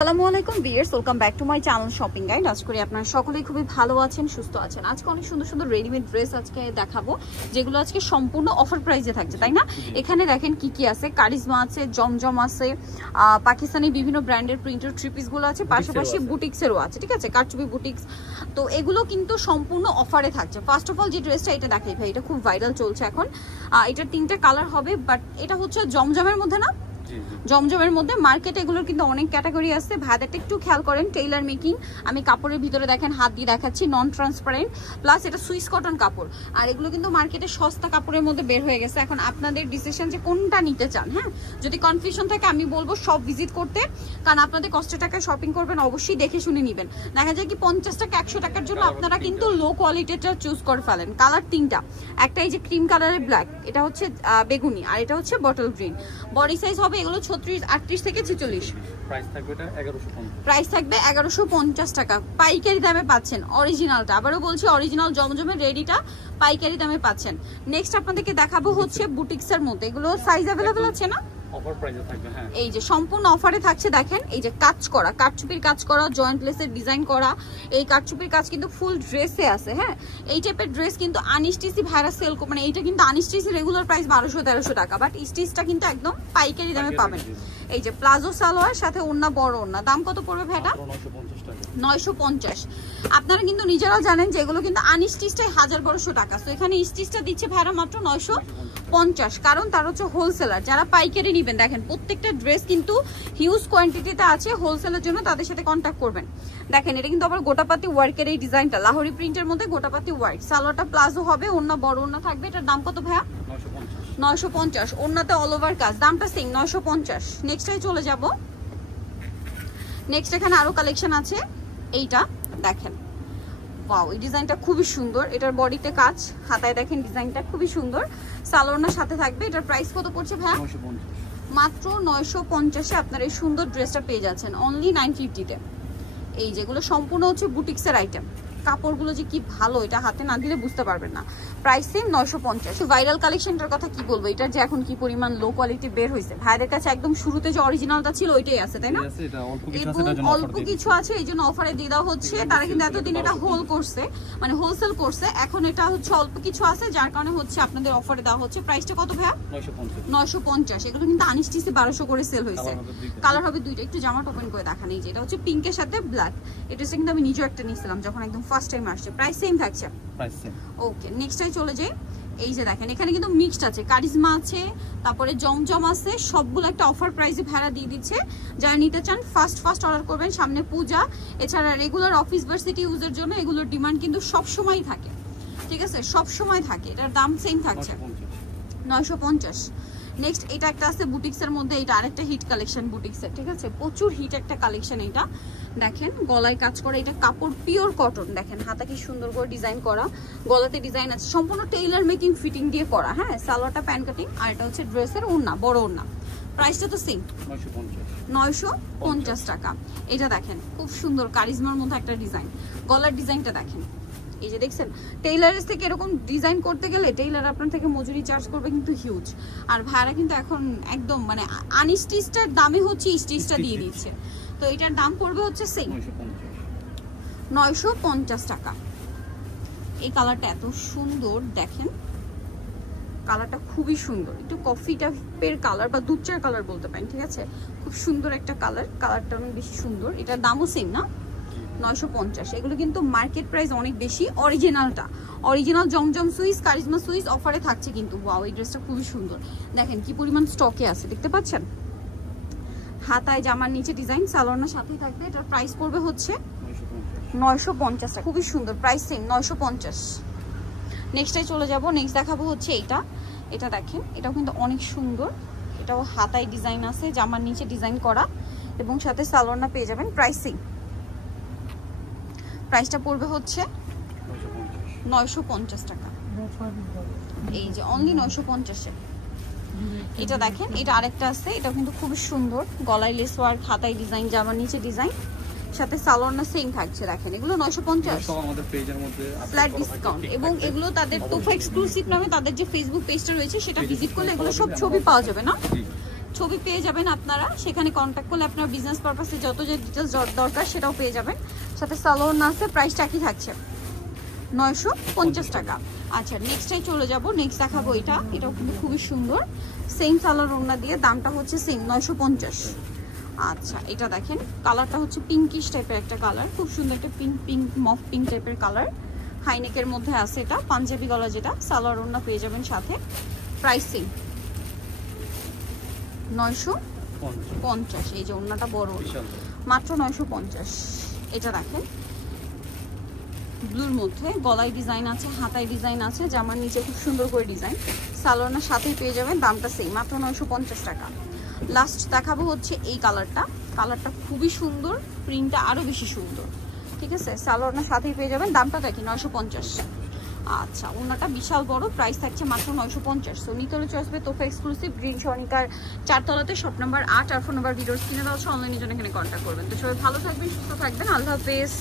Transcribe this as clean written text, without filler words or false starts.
আসসালামু আলাইকুম viewers, welcome back to my channel shopping guide. আজ করি আপনারা সকলেই খুবই ভালো আছেন, সুস্থ আছেন। আজকে অনেক সুন্দর সুন্দর রেডিমেড ড্রেস আজকে দেখাবো, যেগুলো আজকে সম্পূর্ণ অফার প্রাইসে থাকছে, তাই না? এখানে দেখেন কি কি আছে, কারিজমা আছে, জমজম আছে, পাকিস্তানি বিভিন্ন ব্র্যান্ডের প্রিন্টের থ্রি পিসগুলো আছে, পাশাপাশি বুটিক্সেরও আছে, ঠিক আছে, কারচুপি বুটিক্স। তো এগুলো কিন্তু সম্পূর্ণ অফারে থাকছে। ফার্স্ট অফ অল যে ড্রেসটা এটা দেখাই ভাই, এটা খুব ভাইরাল চলছে এখন। এটার 3টা কালার হবে, বাট এটা হচ্ছে জমজমের মধ্যে না, জমজমের মধ্যে। মার্কেটে এগুলোর কিন্তু অনেক ক্যাটাগরি আছে, ভাইয়াদেরটা একটু খেয়াল করেন। টেইলার মেকিং, আমি কাপড়ের ভিতরে দেখেন হাত দিয়ে দেখাচ্ছি, নন ট্রান্সপারেন্ট, প্লাস এটা সুইস কটন কাপড়। আর এগুলো কিন্তু মার্কেটে সস্তা কাপড়ের মধ্যে বের হয়ে গেছে। এখন আপনাদের ডিসিশন যে কোনটা নিতে চান। হ্যাঁ, যদি কনফিউশন থাকে আমি বলবো সব ভিজিট করতে, কারণ আপনাদের কষ্টের টাকায় শপিং করবেন, অবশ্যই দেখে শুনে নেবেন। দেখা যায় কি 50 টাকা 100 টাকার জন্য আপনারা কিন্তু লো কোয়ালিটিটা চুজ করে ফেলেন। কালার 3টা, একটা এই যে ক্রিম কালারের ব্ল্যাক, এটা হচ্ছে বেগুনি, আর এটা হচ্ছে বটল গ্রিন। বডি সাইজ হবে এগুলো 36, 38 থেকে 46। প্রাইস থাকবে 1150 টাকা। পাইকারি দামে পাচ্ছেন অরিজিনালটা। আবারও বলছি, অরিজিনাল জমজমের রেডিটা পাইকারি দামে পাচ্ছেন। নেক্সট আপনাদেরকে দেখাবো হচ্ছে বুটিক্সের মধ্যে, এগুলো সাইজ অ্যাভেলেবল আছে না? অফার প্রাইসে থাকবে। হ্যাঁ, এই যে সম্পূর্ণ অফারে থাকছে। দেখেন এই যে কাজ করা, কারচুপির কাজ করা, জয়েন্ট লেসের ডিজাইন করা, এই কারচুপির কাজ কিন্তু ফুল ড্রেসে আছে। হ্যাঁ, এই টাইপের ড্রেস কিন্তু আনস্টিচি ভাইরা সেল, মানে এইটা কিন্তু আনস্টিচি রেগুলার প্রাইস 1200-1300 টাকা, বাট স্টিচটা কিন্তু একদম পাইকারি দামে পাবেন। এই যে প্লাজো সালোয়ার সাথে ওড়না, বড় ওড়না, দাম কত পড়বে ভাইটা? 950। আপনারা কিন্তু নিজেরাও জানেন যে এগুলো কিন্তু আনস্টিচটাই 1000-1200 টাকা। তো এখানে স্টিচটা দিচ্ছে ভাইরা মাত্র 950, কারণ তার হচ্ছে হোলসেলার। যারা পাইকারি নেবেন, দেখেন প্রত্যেকটা ড্রেস কিন্তু হিউজ কোয়ান্টিটিতে আছে, হোলসেলের জন্য তাদের সাথে কন্ট্যাক্ট করবেন। দেখেন এটা কিন্তু আবার গোটাপাতি ওয়ার্কের এই ডিজাইনটা, লাহোরি প্রিন্টের মধ্যে গোটাপাতি ওয়ার্ক। সালোয়ারটা প্লাজো হবে, ওড়না বড় ওড়না থাকবে। এটার দাম কত ভাইয়া? 950। ওড়নাতে অল ওভার কাজ, দামটা সেম 950। নেক্সটে চলে যাব। নেক্সট এখানে আরো কালেকশন আছে। এইটা দেখেন, ওয়াও, এই ডিজাইনটা খুবই সুন্দর। এটার বডিতে কাজ, হাতায় দেখেন ডিজাইনটা খুবই সুন্দর। সালোয়ারের সাথে থাকবে। এটার প্রাইস কত পড়ছে ভাইয়া? মাত্র 950-এ আপনারা এই সুন্দর ড্রেসটা পেয়ে যাচ্ছেন, অনলি 950-তে। এই যেগুলো সম্পূর্ণ হচ্ছে বুটিক্সের আইটেম। কাপড়গুলো যে কি ভালো, এটা হাতে না দিলে বুঝতে পারবেন না। Price same 950। ভাইরাল কালেকশনটার কথা কি বলবো, এটার যে এখন কি পরিমাণ লো কোয়ালিটি বের হয়েছে। ভাইদের কাছে একদম শুরুতে যে অরিজিনালটা ছিল ওইটাই আছে, তাই না? অল্প কিছু আছে, এই জন্য অফারে দিয়ে দেওয়া হচ্ছে। তারা কিন্তু এতদিন এটা হোল করছে, মানে হোলসেল করছে, এখন এটা হচ্ছে অল্প কিছু আছে, যার কারণে হচ্ছে আপনাদের অফারে দেওয়া হচ্ছে। প্রাইসটা কত ভাইয়া? 950। এগুলো কিন্তু আনস্টিচে 1200 করে সেল হয়েছে। কালার হবে 2টা, একটু জামাটা ওপেন করে দেখান। এই যে এটা হচ্ছে পিঙ্কের সাথে ব্ল্যাক। এটা কিন্তু আমি নিজেও একটা নিয়েছিলাম যখন একদম ফার্স্ট টাইম আসছে। প্রাইস সেম থাকছে। ওকে, নেক্সটটাই চলে যাই। এই যে দেখেন এখানে কিন্তু মিক্সড আছে, কারিজমা আছে, তারপরে জমজম আছে, সবগুলো একটা অফার প্রাইসে ভাড়া দিয়ে দিচ্ছে। যারা নিতে চান ফার্স্ট অর্ডার করবেন, সামনে পূজা। এছাড়া রেগুলার অফিস ভার্সিটি ইউজের জন্য এগুলোর ডিমান্ড কিন্তু সব সময় থাকে, ঠিক আছে, সব সময় থাকে। এটার দাম সেম থাকছে 950। নেক্সট এটা একটা আছে বুটিক্সের মধ্যে, এটা আরেকটা হিট কালেকশন বুটিক্সের, ঠিক আছে, প্রচুর হিট একটা কালেকশন। এটা দেখেন গলায় কাজ করা, এটা কাপড় পিওর কটন। দেখেন হাতা কি সুন্দর করে ডিজাইন করা, গলাতে ডিজাইন আছে, সম্পূর্ণ টেইলার মেকিং ফিটিং দিয়ে করা। হ্যাঁ, সালোয়ারটা প্যান্ট কাটিং, আর এটা হচ্ছে ড্রেসের ওড়না, বড় ওড়না। প্রাইসটা তো সেম 950 টাকা। এটা দেখেন খুব সুন্দর কারিজমার মধ্যে একটা ডিজাইন, গলার ডিজাইনটা দেখেন। এই যে দেখছেন, টেইলারের থেকে এরকম ডিজাইন করতে গেলে টেইলার আপনার থেকে মজুরি চার্জ করবে কিন্তু হিউজ। আর ভাড়া কিন্তু এখন একদম মানে আনস্টিচটার দামে হচ্ছে স্টিচটা দিয়ে দিচ্ছে। তো এটার দাম পড়বে হচ্ছে সেম 950 টাকা। এই কালারটা এত সুন্দর, দেখেন কালারটা খুবই সুন্দর, একটু কফি টাইপের কালার বা দুধ চার কালার বলতে পারেন, ঠিক আছে, খুব সুন্দর একটা কালার। কালারটা অনেক বেশি সুন্দর। এটার দামও সেম না, 950। এগুলো কিন্তু মার্কেট প্রাইস অনেক বেশি। অরিজিনালটা, অরিজিনাল জমজম সুইস, কারিজমা সুইস অফারে থাকছে কিন্তু। ওয়াও, এই ড্রেসটা খুবই সুন্দর। দেখেন কি পরিমাণ স্টকে আছে, দেখতে পাচ্ছেন। হাতায় জামার নিচে ডিজাইন, সালোয়ারের সাথেই থাকবে। এটার প্রাইস পড়বে হচ্ছে 950 টাকা। খুবই সুন্দর, প্রাইস সেম 950। নেক্সটে চলে যাব। নেক্সট দেখাবো হচ্ছে এইটা। এটা দেখেন, এটাও কিন্তু অনেক সুন্দর। এটাও হাতায় ডিজাইন আছে, জামার নিচে ডিজাইন করা, এবং সাথে সালোয়ার পেয়ে যাবেন। প্রাইস সেম, প্রাইসটা পড়বে হচ্ছে 950 টাকা। এই যে অনলি 950-এ। এটা দেখেন, এটা আরেকটা আছে, এটা কিন্তু খুবই সুন্দর, গলায় লেস ওয়ার্ক, হাতায় ডিজাইন, জামার নিচে ডিজাইন, সাথে সালোয়ার সেম থাকছে। দেখেন এগুলো 950 আমাদের পেজের মধ্যে ফ্ল্যাট ডিসকাউন্ট। এবং এগুলো তাদের তোফা এক্সক্লুসিভ নামে তাদের যে ফেসবুক পেজটা রয়েছে সেটা ভিজিট করলে এগুলো সব ছবি পাওয়া যাবে না। ছবি পেয়ে যাবেন আপনারা, সেখানে কন্ট্যাক্ট করলে আপনার বিজনেস পারপাসে যত যে ডিটেলস দরকার সেটাও পেয়ে যাবেন। সাথে সালোয়ার না আছে, প্রাইসটা কি থাকছে 950 টাকা। আচ্ছা নেক্সটটাই চলে যাব, নেক্সট দেখাবো এটাও কিন্তু খুবই সুন্দর, সেম সালোয়ার ওড়না দিয়ে, দামটা হচ্ছে সেম 950। আচ্ছা এটা দেখেন কালারটা হচ্ছে পিঙ্কিশ টাইপের একটা কালার, খুব সুন্দর একটা পিঙ্ক মফ পিঙ্ক টাইপের কালার, হাইনেকের মধ্যে আছে, এটা পাঞ্জাবি গলা যেটা, সালোয়ার ওড়না পেয়ে যাবেন সাথে। Price same 950। এই যে ওড়নাটা বড়, মাত্র 950। এটা দেখেন ব্লুর মধ্যে, গলায় ডিজাইন আছে, হাতায় ডিজাইন আছে, জামার নিচে খুব সুন্দর করে ডিজাইন, সালোয়ারের সাথেই পেয়ে যাবেন, দামটা সেম মাত্র 950 টাকা। লাস্ট দেখাবো হচ্ছে এই কালারটা খুবই সুন্দর, প্রিন্টটা আরো বেশি সুন্দর, ঠিক আছে, সালোয়ারের সাথেই পেয়ে যাবেন, দামটা দেখি 950। আচ্ছা ওনাটা বিশাল বড়, প্রাইস থাকছে মাত্র 950। সো নিতে হলে চলে আসবে তোফা এক্সক্লুসিভ গ্রিন সনিকার 4 তলাতে, শপ নাম্বার 8 আর ফোন নাম্বার ভিডিওর স্ক্রিনে দেওয়া আছে, অনলাইনের জন্য এখানে কন্ট্যাক্ট করবেন। তো সবাই ভালো থাকবেন, সুস্থ থাকবেন, আল্লাহ হাফেজ।